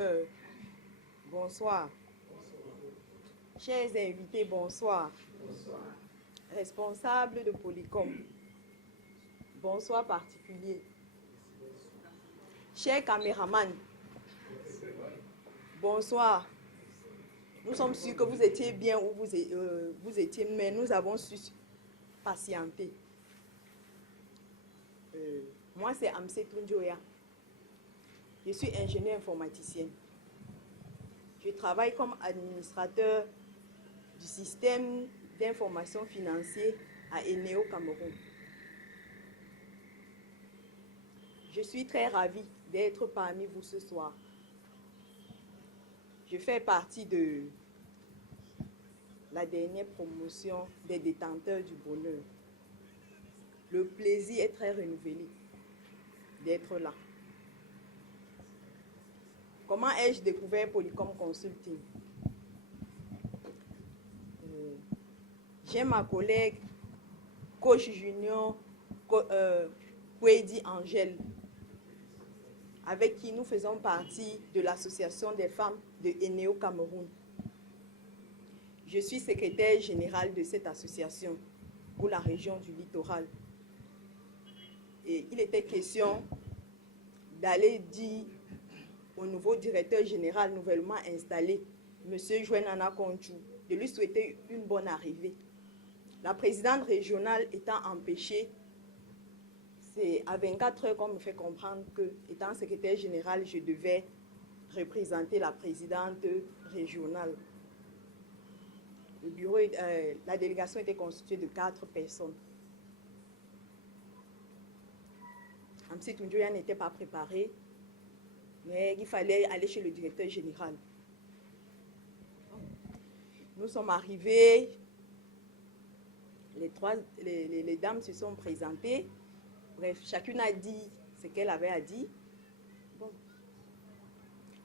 Euh, Bonsoir. Chers invités, bonsoir. Responsable de Polycom, bonsoir particulier. Chers caméramans, bonsoir. Nous sommes sûrs que vous étiez bien où vous étiez, mais nous avons su patienter. Moi, c'est Amse Tunjoya. Je suis ingénieur informaticien. Je travaille comme administrateur du système d'information financier à Eneo Cameroun. Je suis très ravie d'être parmi vous ce soir. Je fais partie de la dernière promotion des détenteurs du bonheur. Le plaisir est très renouvelé d'être là. Comment ai-je découvert Polycom Consulting? J'ai ma collègue, coach junior, Kwedi Angèle, avec qui nous faisons partie de l'association des femmes de Eneo Cameroun. Je suis secrétaire générale de cette association pour la région du littoral. Et il était question d'aller dire au nouveau directeur général nouvellement installé, M. Jouenana Konchou, de lui souhaiter une bonne arrivée. La présidente régionale étant empêchée, c'est à 24 heures qu'on me fait comprendre que, étant secrétaire général, je devais représenter la présidente régionale. Le bureau, la délégation était constituée de 4 personnes. Amsi Tunjoya n'était pas préparé, mais il fallait aller chez le directeur général. Nous sommes arrivés, les dames se sont présentées. Bref, chacune a dit ce qu'elle avait à dire. Bon,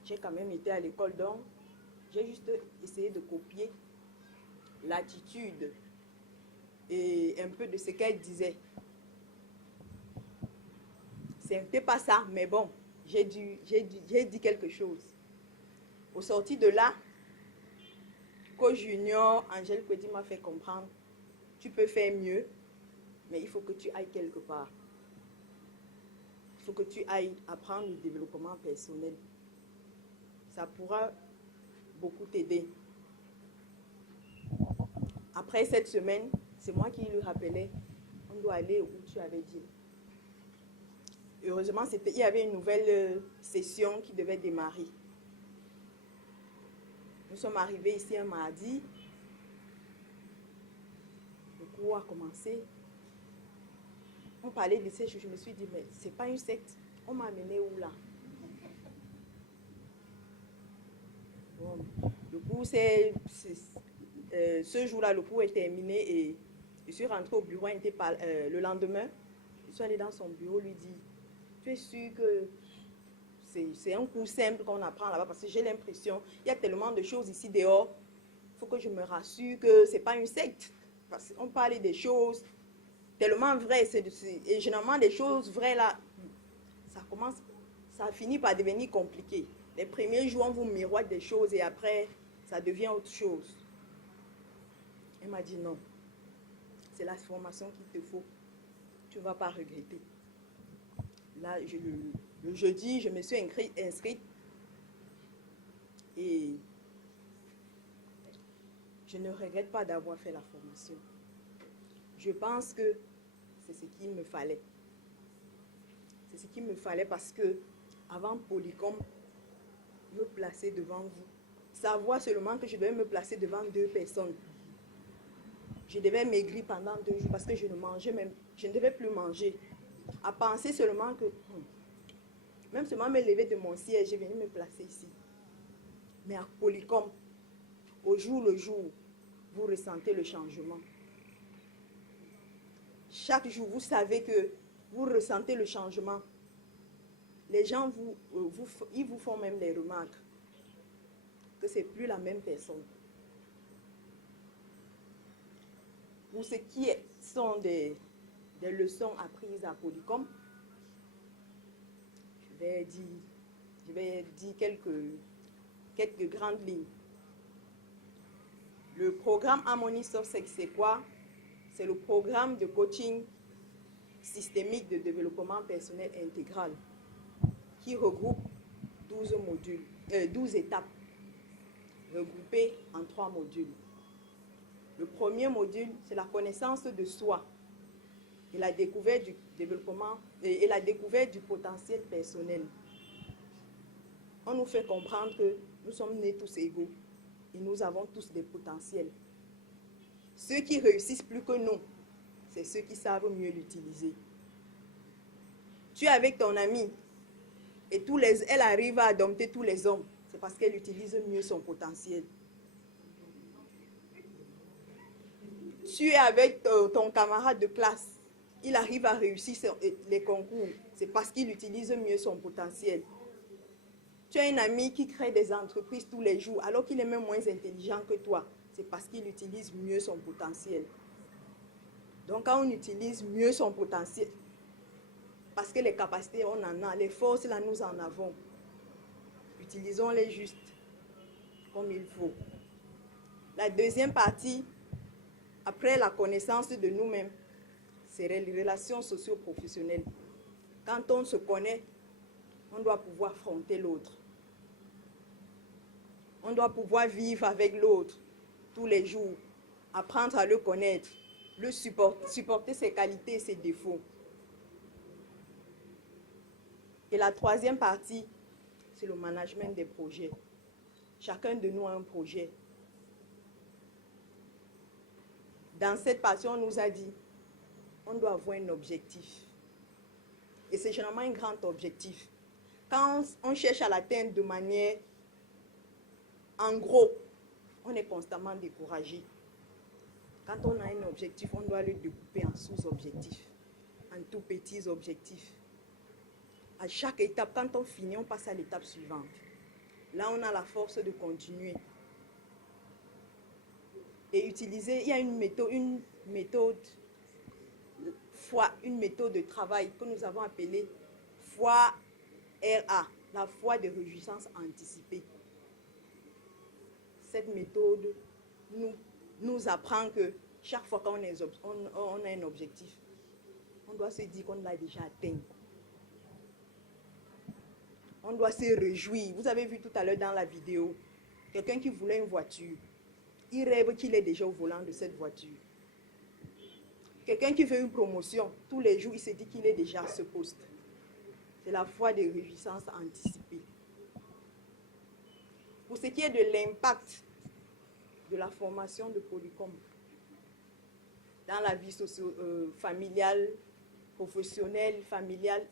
j'ai quand même été à l'école, donc j'ai juste essayé de copier l'attitude et un peu de ce qu'elle disait. C'était pas ça, mais bon, j'ai dit quelque chose. Au sorti de là, Co Junior, Angèle Kwedi m'a fait comprendre, tu peux faire mieux, mais il faut que tu ailles quelque part. Il faut que tu ailles apprendre le développement personnel. Ça pourra beaucoup t'aider. Après cette semaine, c'est moi qui lui rappelais, on doit aller où tu avais dit. Heureusement, il y avait une nouvelle session qui devait démarrer. Nous sommes arrivés ici un mardi. Le cours a commencé. On parlait de ces choses. Je me suis dit, mais c'est pas une secte. On m'a amené où là? Bon, le cours, ce jour-là, le cours est terminé et je suis rentrée au bureau. Le lendemain, je suis allée dans son bureau, lui dit, tu es sûr que c'est un cours simple qu'on apprend là-bas? Parce que j'ai l'impression, il y a tellement de choses ici dehors. Il faut que je me rassure que ce n'est pas une secte. Parce qu'on parle des choses tellement vraies. Et généralement, des choses vraies là, ça finit par devenir compliqué. Les premiers jours, on vous miroite des choses et après, ça devient autre chose. Elle m'a dit non. C'est la formation qu'il te faut. Tu ne vas pas regretter. Là, le jeudi, je me suis inscrite et je ne regrette pas d'avoir fait la formation. Je pense que c'est ce qu'il me fallait. C'est ce qu'il me fallait parce que avant Polycom, me placer devant vous, savoir seulement que je devais me placer devant 2 personnes. Je devais maigrir pendant 2 jours parce que je ne mangeais même, je ne devais plus manger. À penser seulement que, même seulement me lever de mon siège, je venais me placer ici. Mais à Polycom, au jour le jour, vous ressentez le changement. Chaque jour, vous savez que vous ressentez le changement. Les gens, ils vous font même des remarques que ce n'est plus la même personne. Pour ce qui sont des leçons apprises à Polycom, je vais dire, Je vais dire quelques grandes lignes. Le programme Harmony Soft, c'est quoi? C'est le programme de coaching systémique de développement personnel intégral qui regroupe 12 étapes regroupées en 3 modules. Le premier module, c'est la connaissance de soi et la découverte du développement et la découverte du potentiel personnel. On nous fait comprendre que nous sommes nés tous égaux et nous avons tous des potentiels. Ceux qui réussissent plus que nous, c'est ceux qui savent mieux l'utiliser. Tu es avec ton ami et elle arrive à dompter tous les hommes. C'est parce qu'elle utilise mieux son potentiel. Tu es avec ton camarade de classe. Il arrive à réussir les concours. C'est parce qu'il utilise mieux son potentiel. Tu as un ami qui crée des entreprises tous les jours alors qu'il est même moins intelligent que toi. C'est parce qu'il utilise mieux son potentiel. Donc quand on utilise mieux son potentiel, parce que les capacités, on en a, les forces, là, nous en avons. Utilisons-les juste comme il faut. La deuxième partie, après la connaissance de nous-mêmes, c'est les relations socio-professionnelles. Quand on se connaît, on doit pouvoir affronter l'autre. On doit pouvoir vivre avec l'autre tous les jours, apprendre à le connaître, le supporter ses qualités et ses défauts. Et la troisième partie, c'est le management des projets. Chacun de nous a un projet. Dans cette partie, on nous a dit, on doit avoir un objectif. Et c'est généralement un grand objectif. Quand on cherche à l'atteindre de manière, en gros, on est constamment découragé. Quand on a un objectif, on doit le découper en sous-objectifs, en tout petits objectifs. À chaque étape, quand on finit, on passe à l'étape suivante. Là, on a la force de continuer. Et utiliser, il y a une méthode de travail que nous avons appelée foi RA, la foi de réjouissance anticipée. Cette méthode nous apprend que chaque fois qu'on a un objectif, on doit se dire qu'on l'a déjà atteint. On doit se réjouir. Vous avez vu tout à l'heure dans la vidéo, quelqu'un qui voulait une voiture. Il rêve qu'il est déjà au volant de cette voiture. Quelqu'un qui veut une promotion, tous les jours, il se dit qu'il est déjà à ce poste. C'est la foi de réjouissance anticipée. Pour ce qui est de l'impact de la formation de Polycom dans la vie familiale, professionnelle, familiale,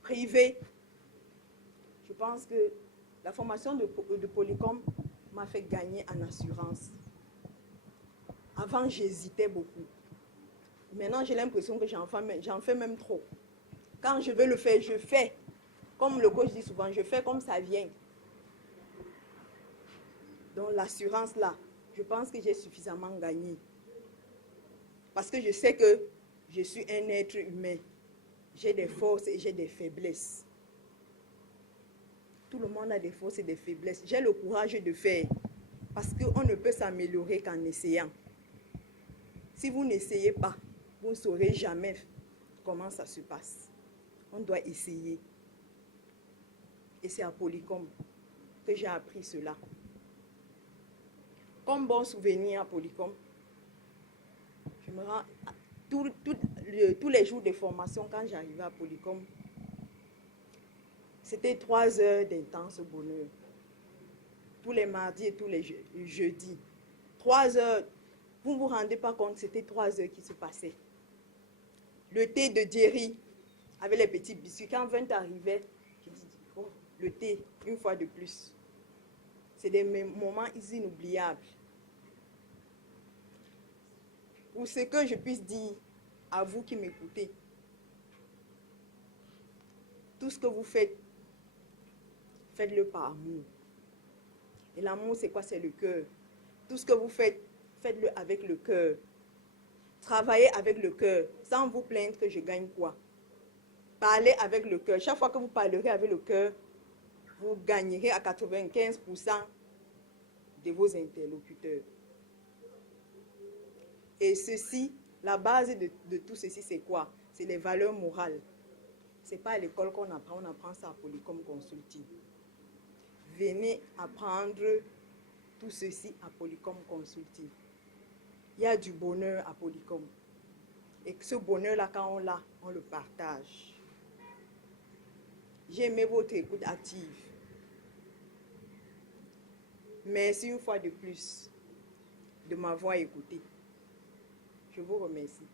privée, je pense que la formation de Polycom m'a fait gagner en assurance. Avant, j'hésitais beaucoup. Maintenant, j'ai l'impression que j'en fais même trop. Quand je veux le faire, je fais. Comme le coach dit souvent, je fais comme ça vient. Donc l'assurance là, je pense que j'ai suffisamment gagné. Parce que je sais que je suis un être humain. J'ai des forces et j'ai des faiblesses. Tout le monde a des forces et des faiblesses. J'ai le courage de faire. Parce qu'on ne peut s'améliorer qu'en essayant. Si vous n'essayez pas, vous ne saurez jamais comment ça se passe. On doit essayer. Et c'est à Polycom que j'ai appris cela. Comme bon souvenir à Polycom, je me rends tous les jours de formation quand j'arrivais à Polycom. C'était 3 heures d'intense bonheur. Tous les mardis et tous les jeudis. 3 heures. Vous ne vous rendez pas compte, c'était 3 heures qui se passaient. Le thé de Jerry avec les petits biscuits. Quand 20 arrivait, je dis, oh, le thé, une fois de plus. C'est des moments inoubliables. Pour ce que je puisse dire à vous qui m'écoutez, tout ce que vous faites, faites-le par amour. Et l'amour, c'est quoi? C'est le cœur. Tout ce que vous faites, faites-le avec le cœur. Travaillez avec le cœur, sans vous plaindre que je gagne quoi. Parlez avec le cœur. Chaque fois que vous parlerez avec le cœur, vous gagnerez à 95% de vos interlocuteurs. Et ceci, la base de tout ceci, c'est quoi? C'est les valeurs morales. Ce n'est pas à l'école qu'on apprend, on apprend ça à Polycom Consulting. Venez apprendre tout ceci à Polycom Consulting. Il y a du bonheur à Polycom. Et ce bonheur-là, quand on l'a, on le partage. J'ai aimé votre écoute active. Merci une fois de plus de m'avoir écouté. Je vous remercie.